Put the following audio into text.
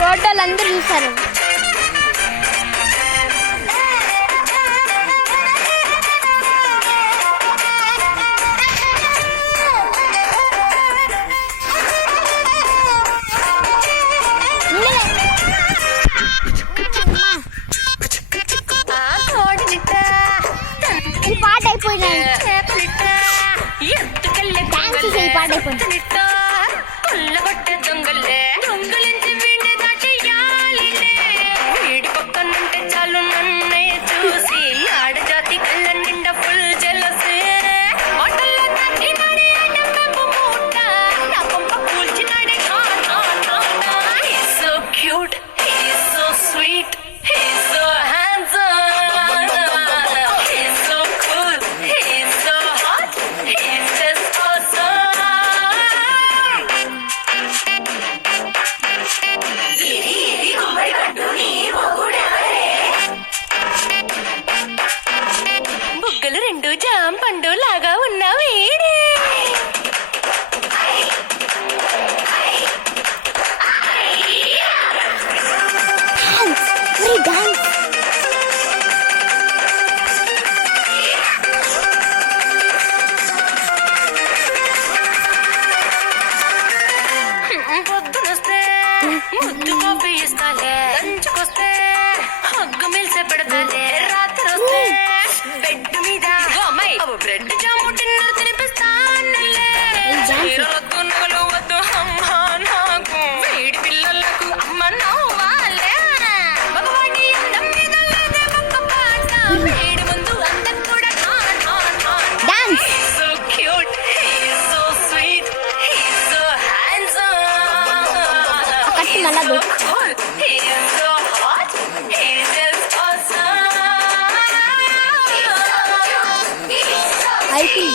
Road చూసారు. ఈ పాట అయిపోయినాయి. డాన్స్ ఈ పాట అయిపోయింది. పండు లాగా ఉన్నావే. పొద్దునొస్తే ముద్దు కాఫీ ఇస్తాలే, లంచ్కొస్తే హగ్గు మిల్సే పెడతాలే, రాత్రి వస్తే బెడ్ మీద బ్రెడ్ జాము డిన్నర్ తినిపిస్తానులే. చీరలొద్దు నగలు వద్దు అమ్మ నాకు, వేడి పిల్లలకు అమ్మ నవ్వాలే. మగవాడి అందం మీద లేదే ఒక్క పాట, వేడి ముందు అందం కూడా so cute, he's so sweet, he's so handsome, he's so cool, he's so hot, he's just awesome. I think